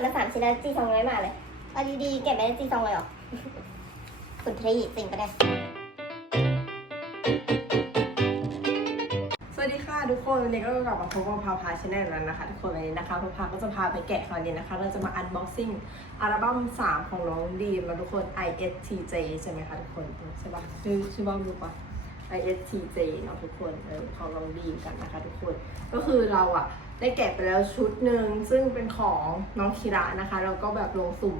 นละสามชิ้นแล้วจีซองน้อยมากเลยเอาดีๆเก็บไม่ได้จีซองเลยเหรอคุณทรีจริงปะเนี่ยสวัสดีค่ะทุกคนวันนี้ก็กลับมาพบกับพาวพาชแนลแล้วนะคะทุกคนวันนี้นะคะพาวพาก็จะพาไปแกะคราวนี้นะคะ เราจะมาอันบ็อกซิ่งอัลบั้ม 3 ของน้องดีมแล้วทุกคน ISTJ ใช่ไหมคะทุกคนใช่ปะชื่อชื่อบ้างดูปะ ISTJ เนาะทุกคนเออของน้องดีมกันนะคะ ทุกคนก็คือเราอะ ได้แกะไปแล้วชุดหนึ่งซึ่งเป็นของน้องคิระนะคะแล้วก็แบบลงสุ่ม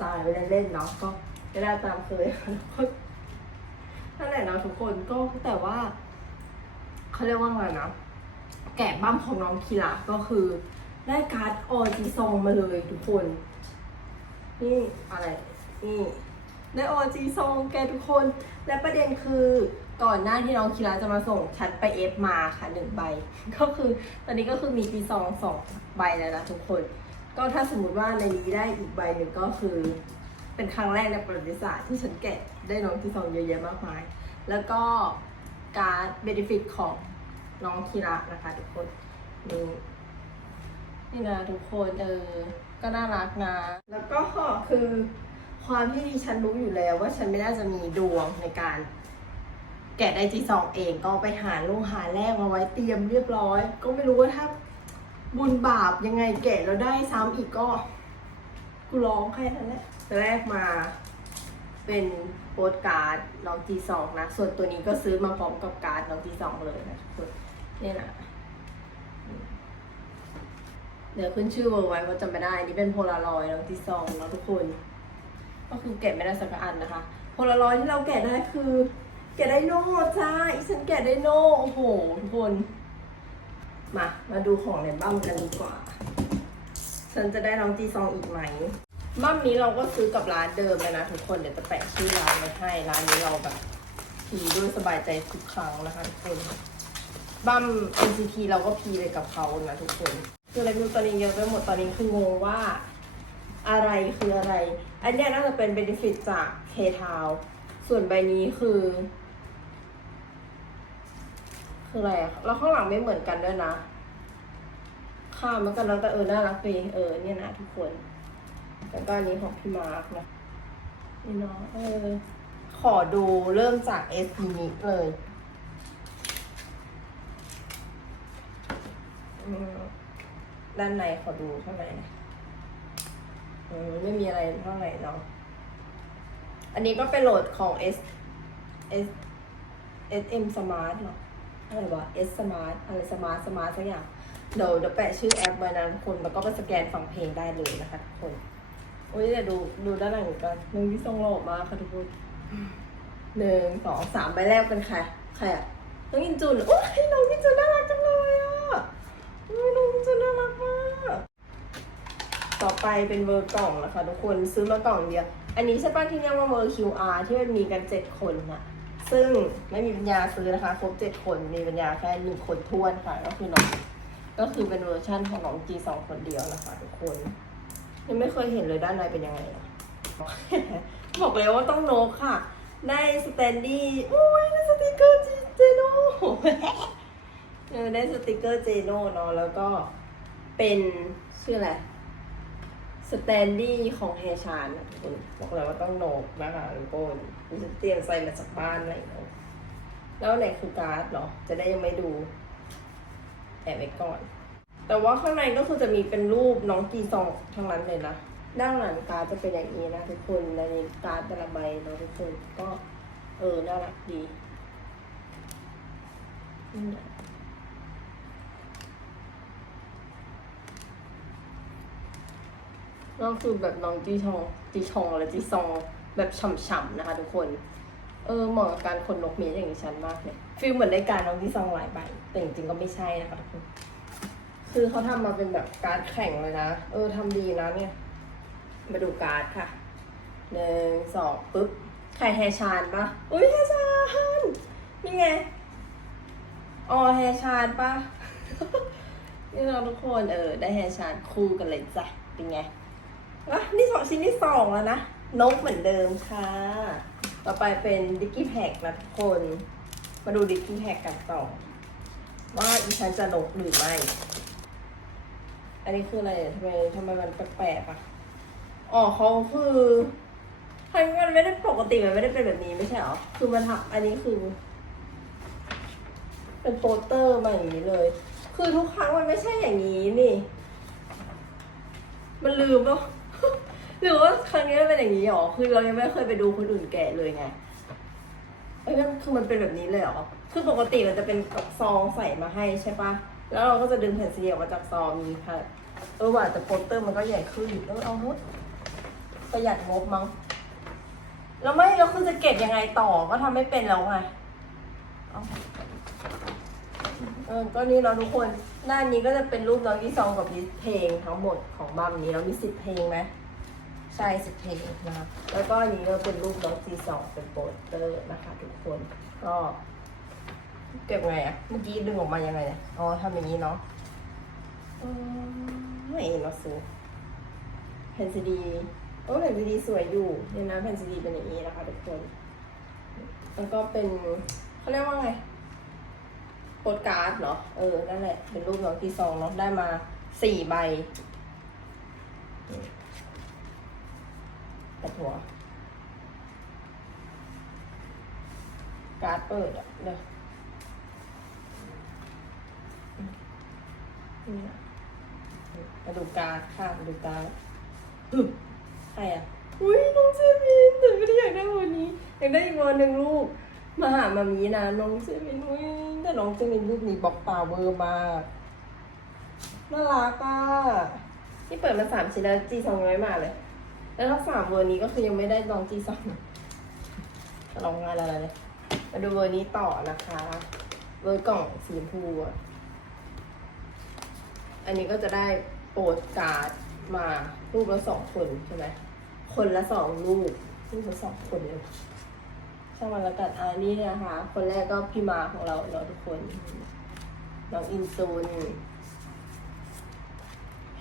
สายไปเล่นๆเนาะก็ไม่ได้ตามเคยกคนนั่นแหละเนาะทุกคนก็แต่ว่าเขาเรียกว่าไงนะแกะบั้มของน้องคีระก็คือ ได้การ์ดออจีซองมาเลยทุกคน นี่อะไรนี่ได้ออจีซองแกทุกคน และประเด็นคือ ก่อนหน้าที่น้องคีระจะมาส่งชัดไปเอฟมาค่ะหนึ่งใบ ก็คือตอนนี้ก็คือมีจีซองสองใบแล้วนะทุกคน ก็ถ้าสมมติว่าในนี้ได้อีกใบหนึ่งก็คือ เป็นครั้งแรกในประวัติศาสตร์ที่ฉันแกะได้น้องจีซองเยอะแยะมากมาย แล้วก็การเบนฟิตของน้องคีระนะคะทุกคนนี่นี่นะทุกคนเออก็น่ารักนะ แล้วก็คือความที่ดิฉันรู้อยู่แล้วว่าฉันไม่น่าจะมีดวงในการ แกะได้จีซองเองก็ไปหาลูกหาแรกมาไว้เตรียมเรียบร้อย ก็ไม่รู้ว่าถ้าบุญบาปยังไงแกะแล้วได้ซ้ำอีกก็ กูร้องแค่นั้นแหละแรกมาเป็นโปสการ์ดน้อง G2 นะ ส่วนตัวนี้ก็ซื้อมาพร้อมกับการ์ดน้อง G2 เลยนะทุกคนนี่นะเดี๋ยวขึ้นชื่อเวอร์ไว้ว่าจำไม่ได้ อันนี้เป็นโพลารอยด์น้อง G2 เนะทุกคน ก็คือแกะไม่ได้สักอันนะคะ โพลารอยด์ที่เราแกะได้คือ กะได้โน่จ้า อีฉันแกะได้โน่โอ้โหทุกคน มา มาดูของในบ้ามกันดีกว่า ฉันจะได้น้อง G2 อีกไหมบั้มนี้เราก็ซื้อกับร้านเดิมเลยนะทุกคน เดี๋ยวจะแปะชื่อร้านไว้ให้ ร้านนี้เราแบบพีด้วยสบายใจทุกครั้งนะคะทุกคน บั้ม NCT เราก็พีเลยกับเขานะทุกคน คืออะไรไม่ตอนนี้เยอะไปหมด ตอนนี้คืองงว่าอะไรคืออะไร อันเนี้ยน่าจะเป็นเบนฟิตจากเคทาว ส่วนใบนี้คือ คืออะไรอะแล้วข้างหลังไม่เหมือนกันด้วยนะ ข้ามมันกันแล้วแต่เออน่ารักดีเออเนี่ยนะทุกคนแล้วก็อันนี้ของพี่มาร์กนะนี่เนาะเออ ขอดูเริ่มจากเอสพีนิเลยด้านในขอดูเท่าไหร่นะอืมไม่มีอะไรเท่าไหร่เนาะ อันนี้ก็เป็นโหลดของ S S S M Smart เหรอ อะไรวะ S Smart อะไร Smart Smart สักอย่างเดี๋ยวเดี๋ยวแปะชื่อแอปไว้นะทุกคนแล้วก็ไปสแกนฟังเพลงได้เลยนะคะทุกคนโอ้ยแต่ดูดูด้านหลังกันหนึ่งที่ทรงหล่อมากค่ะทุกคนหนึ่งสองสามใบแรกเป็นใครใครอะน้องอินจุนโอ้ยน้องอินจุนน่ารักจังเลยอะน้องอินจุนน่ารักมากต่อไปเป็นเวอร์กล่องนะคะทุกคนซื้อมากล่องเดียว อันนี้ใช่ป้ะที่เรียกว่าเวอร์ QR ที่มันมีกันเจ็ดคนน่ะ ซึ่งไม่มีปัญญาซื้อนะคะครบเจ็ดคนมีปัญญาแค่หนึ่งคนท้วนค่ะ ก็คือน้องก็คือเป็นเวอร์ชั่นของน้องจีสองคนเดียวนะคะทุกคนยังไม่เคยเห็นเลยด้านในเป็นยังไงอะบอกเลยว่าต้องโนกค่ะ ได้สแตนดี้อุ้ยได้สติกเกอร์จีเจโน่ได้สติกเกอร์เจโน่เนาะแล้วก็เป็นชื่ออะไรสแตนดี้ของเฮชานนะทุกคนบอกเลยว่าต้องโนกนะคะทุกคน เตรียมใส่มาจากบ้านอะไรเนาะแล้วไหนคือการ์ดเหรอจะได้ยังไม่ดูแอบไว้ก่อน แต่ว่าข้างในก็คือจะมีเป็นรูปน้องกีซองทั้งนั้นเลยนะด้านหลังการ์ดจะเป็นอย่างนี้นะทุกคนในการ์ดแต่ละใบเนาะทุกคนก็ เออน่ารักดีนี่นะก็คือแบบน้องจีชองจีชองและจีซอง แบบฉ่ำๆนะคะทุกคน เออเหมาะกับการคนนกเมียอย่างดิฉันมากเลยฟีลเหมือนได้การน้องจีซองหลายใบแต่จริงๆก็ไม่ใช่นะคะทุกคนคือเขาทำมาเป็นแบบการ์ดแข่งเลยนะ เออทำดีนะเนี่ย มาดูการ์ดค่ะหนึ่งสองปึ๊บใครแฮชานปะอุ้ยแฮชานนี่ไงอ๋อแฮชานปะนี่เราทุกคนเออ ได้แฮชานคู่กันเลยจ้ะเป็นไงอะนี่สองชิ้นที่สองแล้วนะ นกเหมือนเดิมค่ะ ต่อไปเป็นดิกกี้แพกนะทุกคน มาดูดิกกี้แพกกันต่อ ว่าอีฉันจะนกหรือไม่เอนนี้คืออะไรทำไมทำไมมันแปลกๆอะ อ๋อเขาคือทำไมมันไม่ได้ปกติมันไม่ได้เป็นแบบนี้ไม่ใช่หรอ คือมันทำอันนี้คือ เป็นโปสเตอร์มาอย่างนี้เลย คือทุกครั้งมันไม่ใช่อย่างนี้นี่ มันลืมปะ หรือว่าครั้งนี้มันเป็นอย่างนี้หรอ คือเรายังไม่เคยไปดูคนอื่นแกะเลยไงไอ้ยนั่นคือมันเป็นแบบนี้เลยเหรอ คือปกติมันจะเป็นกับซองใส่มาให้ใช่ปะแล้วเราก็จะดึงแผ่นซีดีออกมาจากซองนี้ค่ะ เออว่าแต่โปสเตอร์มันก็ใหญ่ขึ้นแล้วเอามุดประหยัดงบมั้ง แล้วไม่แล้วคือจะเก็บยังไงต่อ ก็ทำไม่เป็นแล้วไงเออ ก็นี่เนาะทุกคน หน้านี้ก็จะเป็นรูปน้องที่ซองกับเพลงทั้งหมดของบัมนี้เรามีสิบเพลงไหม ใช่สิบเพลงนะคะแล้วก็อันนี้ก็เป็นรูปน้องจีสองเป็นโปสเตอร์นะคะทุกคนก็เก็บไงอะเมื่อกี้ดึงออกมายังไงเนี่ยอ๋อทำอย่างนี้เนาะอืมไม่เอ็นเราซื้อแผ่นซีดีโอ้แผ่นซีดีสวยอยู่เนี่ยนะแผ่นซีดีเป็นอย่างนี้นะคะทุกคนแล้วก็เป็นเขาเรียกว่าไงโปสการ์ดเหรอเออนั่นแหละเป็นรูปน้องที่ซองเนาะได้มาสี่ใบ แต่หัว การ์ดเปิดอะเดี๋ยวนี่นะมาดูการ์ดค่ะมาดูการ์ดฮึใครอะ อุ้ยน้องเจมินแต่ไม่ได้อยากได้วันนี้ อยากได้อีกวันหนึ่งลูก มาหามามีนะน้องเจมินอุ้ยแต่น้องเจมินรูปนี้บอกปาวเวอร์มากน่ารักอะนี่เปิดมาสามชิ้นแล้วจีซองยังไม่มาเลย แล้วถ้าสามเวอร์นี้ก็คือยังไม่ได้น้องจีซองจะลองงานอะไรเลยมาดูเวอร์นี้ต่อนะคะ เวอร์กล่องสีชมพูอันนี้ก็จะได้โปสการ์ดมารูปละสองคนใช่ไหม คนละสองรูปรูปละสองคนเลยช่างมันล้วกันอันนี้นะคะ คนแรกก็พี่มาของเราเนาะทุกคน น้องอินซูน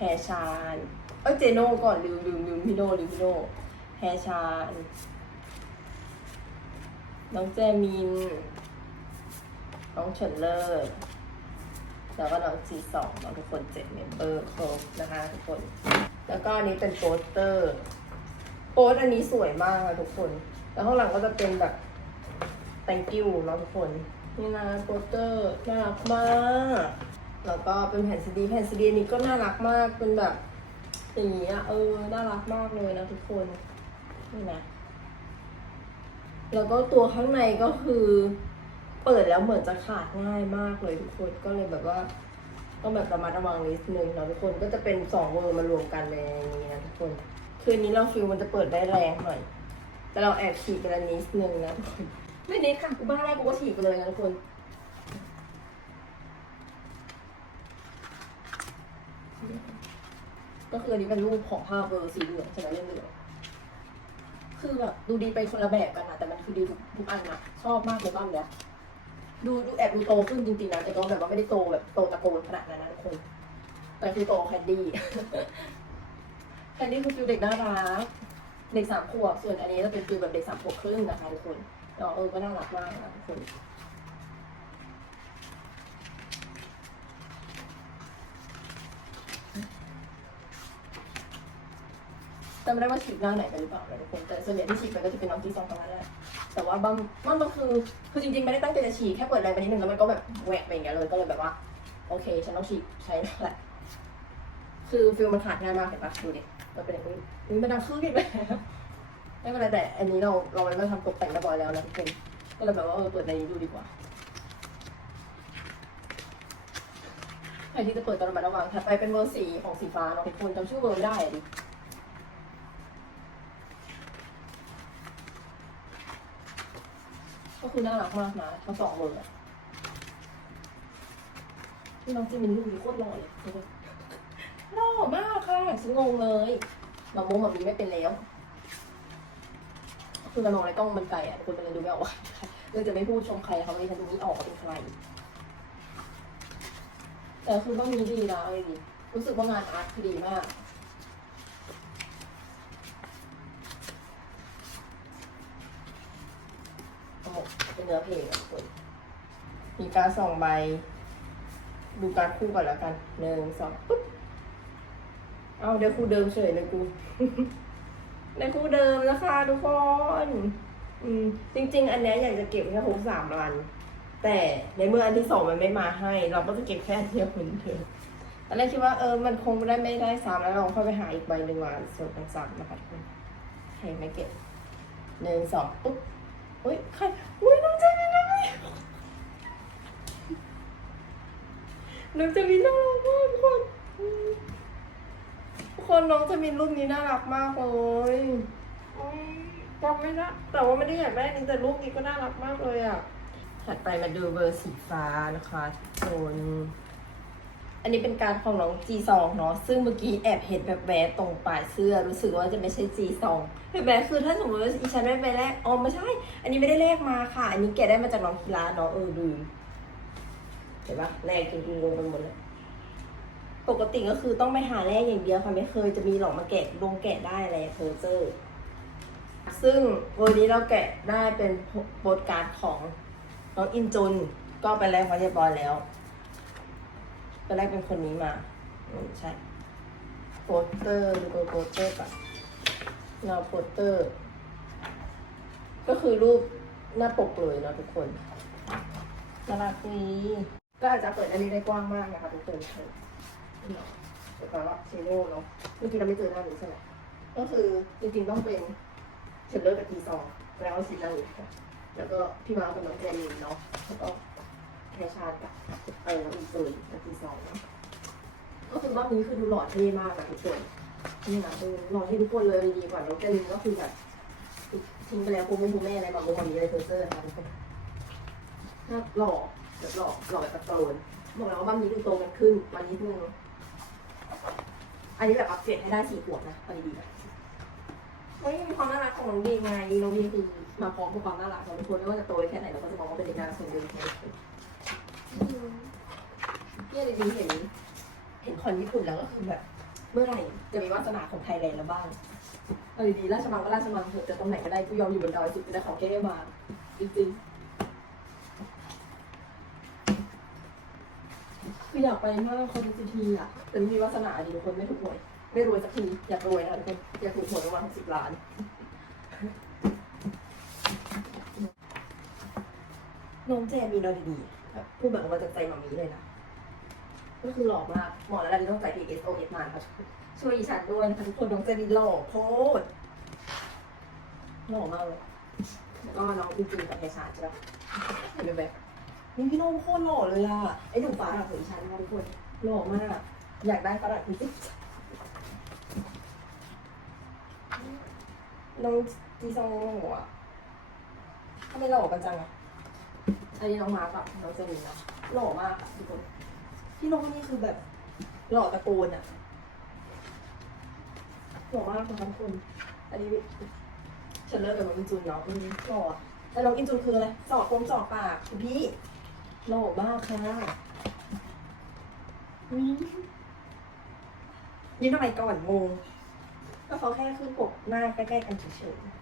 แฮชานเอ้ยเจโน่ก่อนลืมลืมลืมพี่โน่ลืมพี่โน่แฮชานน้องเจมิน น้องเฉินเลอร์แล้วก็น้องจีสองน้องทุกคนเจ็ดเมมเบอร์ครบนะคะทุกคน แล้วก็อันนี้เป็นโปสเตอร์ โปสอันนี้สวยมากค่ะทุกคน แล้วข้างหลังก็จะเป็นแบบ thank you เนาทุกคน นี่นะโปสเตอร์น่ารักมาก แล้วก็เป็นแผ่นซีดีแผ่นซีดีนี้ก็น่ารักมากเป็นแบบอย่างนี้อะเออน่ารักมากเลยนะทุกคนนี่นะแล้วก็ตัวข้างในก็คือ เปิดแล้วเหมือนจะขาดง่ายมากเลยทุกคนก็เลยแบบว่าต้องแบบระมัดระวังนิดนึงเนาะทุกคนก็จะเป็นสองเวอร์มารวมกันเลยอย่างนี้นะทุกคน คืนนี้เราฟิลมันจะเปิดได้แรงหน่อย แต่เราแอบฉีกกันละนิดนึงนะทุกคนไม่นิดค่ะกูบ้าแรกกูก็ฉีกไปเลยนะทุกคน ก็คืออันนี้เป็นรูปของภาพเบอร์สีเหลืองใช่ไหมเล่มเหลืองคือแบบดูดีไปคนละแบบกันนะแต่มันคือดีทุกทุกอันนะชอบมากเลยบ้านเนี้ยดูดูแอบดูโตขึ้นจริงๆนะแต่ก็แบบว่าไม่ได้โตแบบโตตะโกนขนาดนั้นนะทุกคนแต่คือโตแคนดี้แคนดี้คือฟิลเด็กน่ารักเด็กสามขวบส่วนอันนี้จะเป็นฟิลแบบเด็กสามขวบครึ่งนะคะทุกคนเนาะเออก็น่ารักมากนะทุกคนำไม่ได้ว่าฉีดหน้าไหนไปหรือเปล่าทุกคนแต่ส่วนใหญ่ที่ฉีดไปก็จะเป็นน้องจีซองตรงนั้นแหละแต่ว่าบางมันก็คือคือจริงๆไม่ได้ตั้งใจจะฉีดแค่เปิดแรงไปนิดนึงแล้วมันก็แบบแหวกไปอย่างเงี้ยเลยก็เลยแบบว่า โอเค ฉันต้องฉีดใช้แหละ คือฟิลมันขาดง่ายมากเห็นปะดูดิมันเป็นอย่างนี้นี่มันดังขึ้นอีกแล้วไม่เป็นไรแต่อันนี้เราเราไว้มาทำตกแต่งเรียบร้อยแล้วนะทุกคนก็เลยแบบว่าเออเปิดในนี้ดูดีกว่าใครที่จะเปิดตอนระมัดระวังถัดไปเป็นเวอร์สีของสีฟ้าเนาะทุกคนจำชื่อเวอร์ไม่ได้ดิ ก็คือน่ารักมากนะทั้งสองเวอร์อะที่น้องจิมินลูกนี้โคตรหล่อเลยหล่อมากค่ะฉันงงเลยมาโมแบบนี้ไม่เป็นแล้ว คือเรามองในกล้องมันไกลอะคนมันเลยดูไม่ออกว่าใครเลยจะไม่พูดชมใครเขาไม่ฉันดูไม่ออกว่าเป็นใคร แต่คือว่ามีดีนะเอาดีรู้สึกว่างานอาร์ตคือดีมาก ทั้งหื้อเพลงคนมีการสองใบ ดูการคู่ก่อนแล้วกันหนึ่งสองปุ๊บเอาเดี๋ยวครูเดิมเฉยเลยกูในครูเดิมแล้วค่ะทุกคนอืมจริง ๆ อันนี้อยากจะเก็บแค่ครบสามรัน แต่ในเมื่ออันที่สองมันไม่มาให้ เราก็จะเก็บแค่อันเดียวเหมือนเดิมตอนแรกคิดว่าเออมันคงได้ไม่ได้ซ้ำแล้วเราค่อยไปหาอีกใบหนึ่งมาส่วนกันซ้ำนะคะทุกคนให้ไม่เก็บหนึ่งสองปุ๊บอุ้ยใครอุ้ย น้องเจมินน้อยน้องเจมินน่ารักมากทุกคนอืมทุกคนน้องเจมินรูปนี้น่ารักมากเลยอุ๊ยจำไม่ได้แต่ว่าไม่ได้อยากได้นี่แต่รูปนี้ก็น่ารักมากเลยอะ ถัดไปมาดูเบอร์สีฟ้านะคะโซน อันนี้เป็นการของน้อง G2 เนาะซึ่งเมื่อกี้แอบเห็นแบบแวบตรงปลายเสื้อรู้สึกว่าจะไม่ใช่ G2 แบบแบบคือถ้าสมมติว่าอีฉันได้ไปแรกอ๋อไม่ใช่ อันนี้ไม่ได้แลกมาค่ะ อันนี้แกะได้มาจากน้องกีฬาเนาะเออดูเห็นปะแลกจริงๆงงไปหมดเลยปกติก็คือต้องไปหาแลกอย่างเดียวค่ะไม่เคยจะมีหรอกมาแกะลงแกะได้อะไรเพอร์เจอร์ซึ่งวันนี้เราแกะได้เป็นโปสการ์ดของน้องอินจุนก็ไปแลกมาเรียบร้อยแล้ว ไปแรกเป็นคนนี้มาอืมใช่โปสเตอร์ดูตัวโปสเตอร์ก่อนเราโปสเตอร์ ก็คือรูปหน้าปกเลยเนาะทุกคนน่ารักดีก็อาจจะเปิดอันนี้ได้กว้างมากนะคะทุกคนนี่เนาะเดี๋ยวก่อนว่าเชโน่เนาะเมื่อกี้เราไม่เจอหน้านี้ใช่ไหมก็คือจริงๆต้องเป็นเชลเลอร์กับทีซองแล้วสีหน้านี้ค่ะแล้วก็พี่มาเป็นน้องเจมินเนาะแล้วก็ แคชากับเออน้องอีซุยนาทีสองก็คือรอบนี้คือดูหล่อเท่มากอะทุกคนนี่นะดูหล่อเท่ทุกคนเลยดีกว่าน้องเจมินก็คือแบบทิ้งไปแล้วกูไม่ดูแม่อะไรบอกกูมันมีอะไรเพอร์เซอร์นะคะทุกคนหล่อแบบหล่อหล่อแบบตะโกนบอกแล้วว่าบ้านนี้ดูโตกันขึ้นวันนิดนึงอันนี้แบบอัปเกรดให้ได้สี่ขวบนะเอาดีๆนะเฮ้ยมีความน่ารักของน้องดีไงน้องดีคือมาพร้อมกับความน่ารักของทุกคนไม่ว่าจะโตแค่ไหนเราก็จะมองว่าเป็นเด็กน่ารักคนหนึ่ง เนี่ยดีๆเห็น เห็นคนญี่ปุ่นแล้วก็คือแบบ เมื่อไหร่จะมีวาสนาของไทยแลนด์แล้วบ้างเอาดีๆราชมังก็ราชมังเถอะจะตรงไหนก็ได้กูยอมอยู่บนดอยสุดจะได้ของแก้มาจริงๆคืออยากไปมากคอนดิทีอะแต่ไม่มีวาสนาดีทุกคนไม่ถูกหวยไม่รวยสักทีอยากรวยนะทุกคนอยากถูกหวยประมาณสิบล้านน้องแจมีนอนดีๆ แบบพูดแบบออกมาจากใจหมามีเลยนะ ก็คือหล่อมาก หมอแล้วเราต้องใส่ PSOS มาค่ะช่วยอีฉันด้วยนะคะทุกคนน้องเจมีหล่อโคตรหล่อมากเลยแล้วก็น้องจริงๆกับเพชาใช่ปะเห็นไหมนี่พี่โน้องโคตรหล่อเลยอะไอ้หนุ่มฟ้าของอีฉันนะทุกคนหล่อมาก อยากได้ฝรั่งจริงๆน้องจีซองหล่ออะทำไมหล่อกันจังอะ อันนี้น้องมาร์กับน้องเจมินนะหล่อมากอะทุกคนพี่น้องนี่คือแบบหล่อตะโกนอะหล่อมากค่ะทุกคน อันนี้ฉันเลิกกับน้องอินจูนเนาะอืมหล่ออะแล้วน้องอินจูนคืออะไรจอกกลมจอกปากคุณพี่หล่อมากค่ะอุ๊ยยิ้มทำไมก่อนงงก็เขาแค่ขึ้นปกหน้าใกล้ๆกันเฉยๆ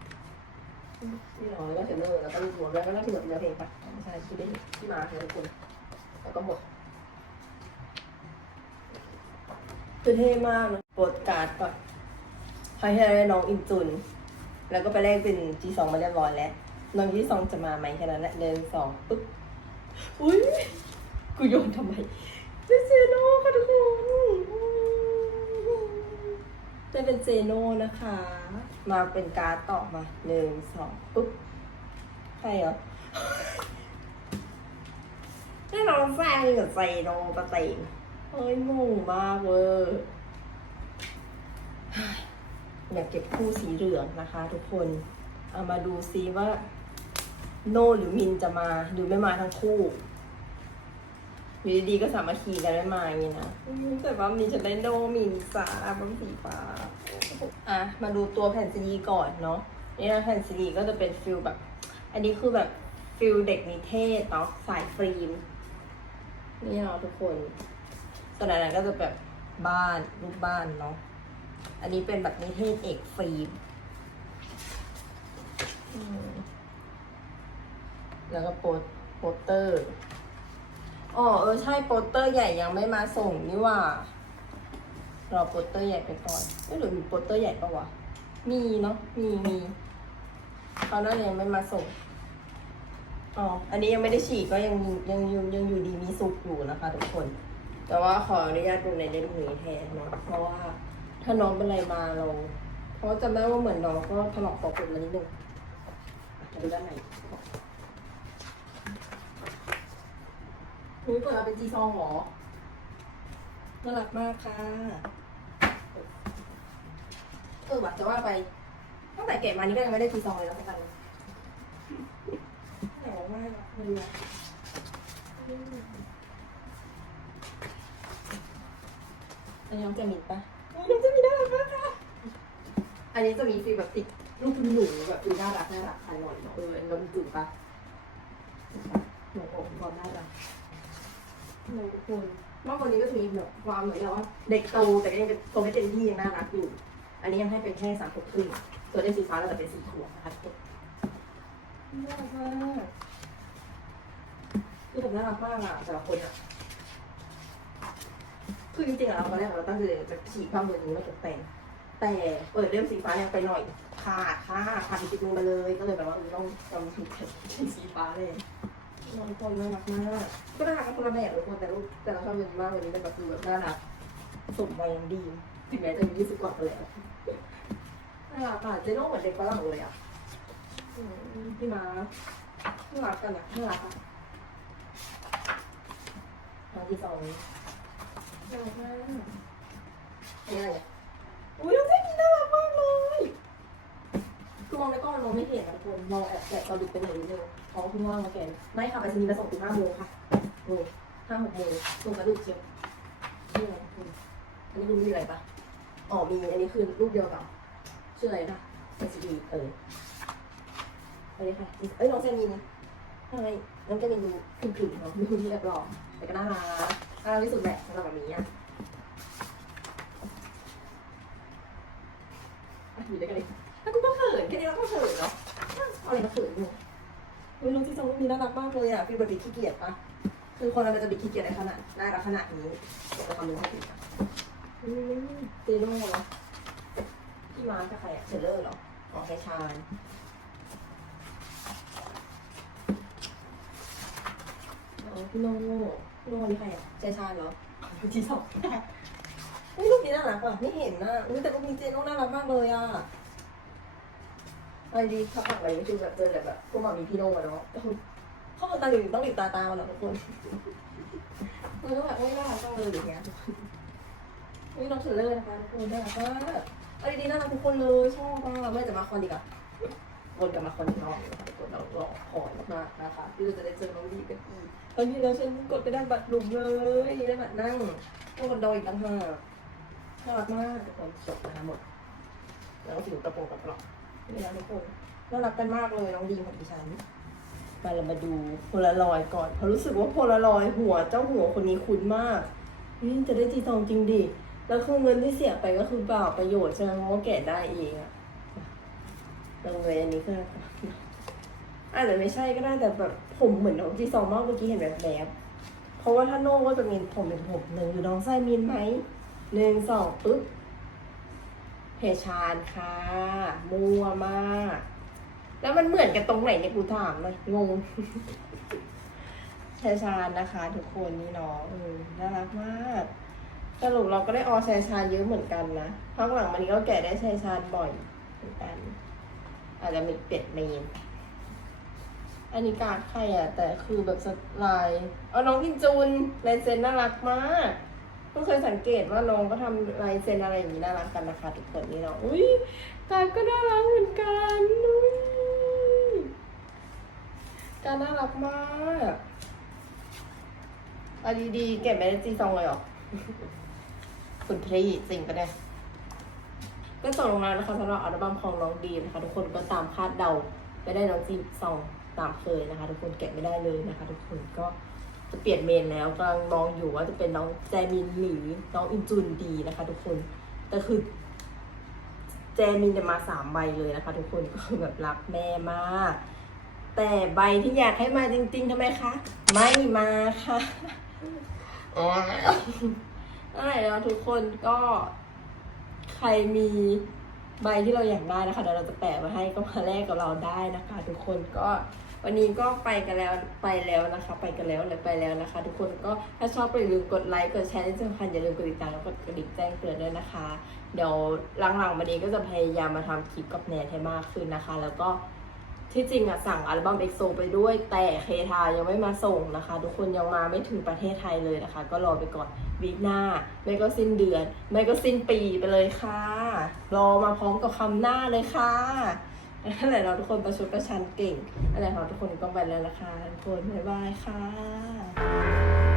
นี่หรอแล้วก็เทรลเลอร์แล้วก็มีรวมแล้วก็น่าจะเหลือเนื้อเพลงปะไม่ใช่ที่ได้ที่มาเธอทุกคนแล้วก็หมดคือเท่มากนะโปรดการ์ดก่อนคอยให้ได้น้องอินจุน แล้วก็ไปแลกเป็น G2 มาเรียบร้อยแล้ว น้อง G2 จะมาไหมแค่นั้นแหละเดินสองปึ๊บอุ้ยกูโยนทำไมเจเซโน่ค่ะทุกคน จะเป็นเซโน่นะคะ มาเป็นการ์ดต่อมาหนึ่งสองปุ๊บใครเหรอนี่น้องแฟนกับเซโน่ปะเต็งเฮ้ยงงมากเวอร์เฮ้ยอยากเก็บคู่สีเหลืองนะคะ ทุกคนเอามาดูซิว่า โนหรือมินจะมาหรือไม่มาทั้งคู่ อยู่ดีๆก็สามารถขี่กันได้มาอย่างนี้นะแต่ว่ามีฉันได้โนมินสาบังสีฟ้าอะมาดูตัวแผ่นซีดีก่อนเนาะนี่นะแผ่นซีดีก็จะเป็นฟิลแบบ อันนี้คือแบบฟิลเด็กนิเทศเนาะสายฟิล์มนี่เนาะทุกคนส่วนอันนั้นก็จะแบบบ้านรูปบ้านเนาะอันนี้เป็นแบบนิเทศเอกฟิล์มแล้วก็โปสโปสเตอร์ อ๋อเออใช่โปสเตอร์ใหญ่ยังไม่มาส่งนี่ว่า รอโปสเตอร์ใหญ่ไปก่อนเอ้ยหรือมีโปสเตอร์ใหญ่ปะวะ มีเนาะ มีมีเขาน่าจะยังไม่มาส่ง อ๋อ อันนี้ยังไม่ได้ฉีกก็ยังยังยังยังอยู่ดีมีสุกอยู่นะคะ ทุกคน แต่ว่าขออนุญาตดูในเล่มนี้แทนเนาะ เพราะว่าถ้าน้องเป็นอะไรมาเรา เพราะจำได้ว่าเหมือนน้องก็ถลอกปอกเป็นมานิดนึงอะมาดูด้านใน อุ้ยเปิดมาเป็นจีซองเหรอน่ารักมากค่ะ เออว่ะจะว่าไป ตั้งแต่เก็บมานี่ก็ยังไม่ได้จีซองเลยแล้วกันไหนมากเลยอะอันนี้น้องจะมีปะอุ๊ยน้องจะมีน่ารักมากค่ะ อันนี้จะมีฟีลแบบติดลูกคุณหนูแบบฟีลน่ารักน่ารักคลายหน่อยเนาะเอออันนี้น้องจุ๋ปะหนูโอ้ความน่ารัก หนูคุณมากกว่านี้ก็จะมีแบบความเหมือนกับว่าเด็กโตแต่ก็ยังเป็นโตไม่เต็มที่ยังน่ารักอยู่ อันนี้ยังให้เป็นแค่สามขวบครึ่งส่วนเล่มสีฟ้าเราจะเป็นสี่ขวบนะคะทุกคนน่ารักมากคือผมน่ารักมากอะแต่ละคนอะคือจริงๆอะเราตอนแรกเราตั้งใจจะฉีกภาพเบอร์นี้มาตกแต่งแต่เปิดเล่มสีฟ้าเนี่ยไปหน่อยขาดค่ะขาดอีกจุดนึงไปเลย ก็เลยแบบว่าเออต้องจำผิดเป็นสีฟ้าเลย น้องคนน่ารักมากก็น่ารักกันคนละแบบทุกคนแต่ลูกแต่เราชอบเยอะมากวันนี้เป็นแบบคือแบบน่ารักสมวัยยังดีถึงแม้จะอายุยี่สิบกว่าไปแล้วน่ารักอะเจโน่เหมือนเด็กฝรั่งเลยอะพี่มาน่ารักกันอะน่ารักอะครั้งที่สองน่ารักมากอันนี้อะไรเนี่ยอุ้ยน้องเจมี่น่ารักมากเล คือมองในกล้องมองไม่เห็นนะทุกคนมองแอบแอบตอนดึกไปหน่อยนิดนึงเพราะคุณว่างมาแกนไม่ค่ะไปสนีย์มาส่งถึงห้าโมงค่ะโอ้ห้าหกโมงส่งกระดูกเชียวนี่ไงคุณอันนี้คุณมีอะไรปะอ๋อมีอันนี้คือรูปเดียวกับชื่ออะไรนะ S E เอออันนี้ค่ะเอ้ยน้องเจมินทำไมน้องเจมินดูขึ้นๆเนาะดูเรียบร้อยแต่ก็น่ารักน่ารักที่สุดแหละสำหรับแบบนี้อะอยู่ด้วยกันเลย แล้วกูก็เขินแค่นี้เราก็เขินเนาะเอาอะไรมาเขินอยู่เฮ้ยน้องที่จงมีน่ารักมากเลยอะฟีลแบบบิดขี้เกียจปะคือคนเรามันจะบิดขี้เกียจในขนาดน่ารักขนาดนี้เดี๋ยวจะทำมือให้ดูอืมเจโน่เหรอพี่มาร์คกับใครอะเชลเลอร์เหรออ๋อแคชานอ๋อพี่โน่พี่โน่นี่ใครอะเชชานเหรอที่สองอุ้ยรูปนี้น่ารักว่ะไม่เห็นนะอุ้ยแต่รูปนี้เจนโน่น่ารักมากเลยอะ อะไรดีเขาปักอะไรคือแบบเจอแบบแบบพวกมามีพี่โน่อะเนาะเข้ามาตาหลิวต้องหลิบตาตามอะเนาะทุกคนเออแบบไม่น่ารักจังเลยอย่างเงี้ยอุ้ยน้องเชลเลอร์นะคะทุกคนน่ารักมากอะไรดีน่ารักทุกคนเลยชอบมากเมื่อจะมาคอนดีกว่าวนกลับมาคอนอีกรอบหนึ่งนะคะทุกคนเรารอคอยมากๆนะคะที่เราจะได้เจอน้องดีกันอีกตอนนี้เราฉันกดไปได้บัตรหลุมเลยได้บัตรนั่งต้องบนดอยอีกต่างหากน่ารักมากทุกคนจบนะคะหมดแล้วถึงกระโปรงกระเป๋า นี่นะทุกคนน่ารักกันมากเลยน้องดีมกับดิฉันไปเรามาดูโพลารอยก่อนเพราะรู้สึกว่าโพลารอยหัวเจ้าหัวคนนี้คุ้นมากนี่จะได้จีตองจริงดิแล้วคือเงินที่เสียไปก็คือเปล่าประโยชน์ใช่ไหมเพราะว่าแกะได้เองอะลงเลยอันนี้ก็อาจจะไม่ใช่ก็ได้แต่แบบผมเหมือนน้องจีซองมากเมื่อกี้เห็นแบบแบบเพราะว่าถ้าโน่ก็จะมีผมเป็นผมหนึ่งอยู่น้องไส้มีนไหมหนึ่งสองปึ๊บ เพชานค่ะ มัวมาก แล้วมันเหมือนกันตรงไหนเนี่ยกูถามเลยงงแชร์ชานนะคะ ทุกคนนี่เนาะเออน่ารักมากสรุปเราก็ได้ออแชร์ชานเยอะเหมือนกันนะพักหลังมันนี้ก็แกะได้แชร์ชานบ่อยเหมือนกัน อาจจะมีเปลี่ยนเมนอันนี้การ์ดใครอะ แต่คือแบบสไลน์เอาน้องพินจุนลายเซ็นน่ารักมาก เพิ่งเคยสังเกตว่าน้องก็ทำลายเซ็นอะไรอย่างนี้น่ารักกันนะคะทุกคนนี่เนาะอุ้ยการก็น่ารักเหมือนกันอุ้ยการน่ารักมากเอาดีๆเก็บไม่ได้จีซองเลยเหรอคุณพรีจริงปะเนี่ยก็จบลงแล้วนะคะสำหรับอัลบั้มของน้องดีนะคะ ทุกคนก็ตามคาดเดาไม่ได้น้องจีซองตามเคยนะคะ ทุกคนแกะไม่ได้เลยนะคะ ทุกคนก็ จะเปลี่ยนเมนแล้วกำลังมองอยู่ว่าจะเป็นน้องแจมินหรือน้องอินจุนดีนะคะ ทุกคนแต่คือแจมินจะมาสามใบเลยนะคะ ทุกคนก็คือแบบรักแม่มาก แต่ใบที่อยากให้มาจริงๆทำไมคะ ไม่มาค่ะอะไรแล้วทุกคนก็ใครมีใบที่เราอยากได้นะคะเดี๋ยวเราจะแปะมาให้ก็มาแลกกับเราได้นะคะ ทุกคนก็ วันนี้ก็ไปกันแล้วไปแล้วนะคะ ไปกันแล้วเลยไปแล้วนะคะ ทุกคนก็ถ้าชอบก็อย่าลืมกดไลค์กดแชร์ที่สำคัญอย่าลืมกดติดตามแล้วกดกระดิ่งแจ้งเตือนด้วยนะคะ เดี๋ยวหลังๆมานี้ก็จะพยายามมาทำคลิปกับแนนให้มากขึ้นนะคะ แล้วก็ที่จริงอะสั่งอัลบั้มเอ็กโซไปด้วย แต่เคทายังไม่มาส่งนะคะ ทุกคนยังมาไม่ถึงประเทศไทยเลยนะคะ ก็รอไปก่อนวีคหน้า ไม่ก็สิ้นเดือน ไม่ก็สิ้นปีไปเลยค่ะ รอมาพร้อมกับคำหน้าเลยค่ะ นั่นแหละเราทุกคนประชดประชันเก่งนั่นแหละเราทุกคนก็ไปแล้วนะคะทุกคนบ๊ายบายค่ะ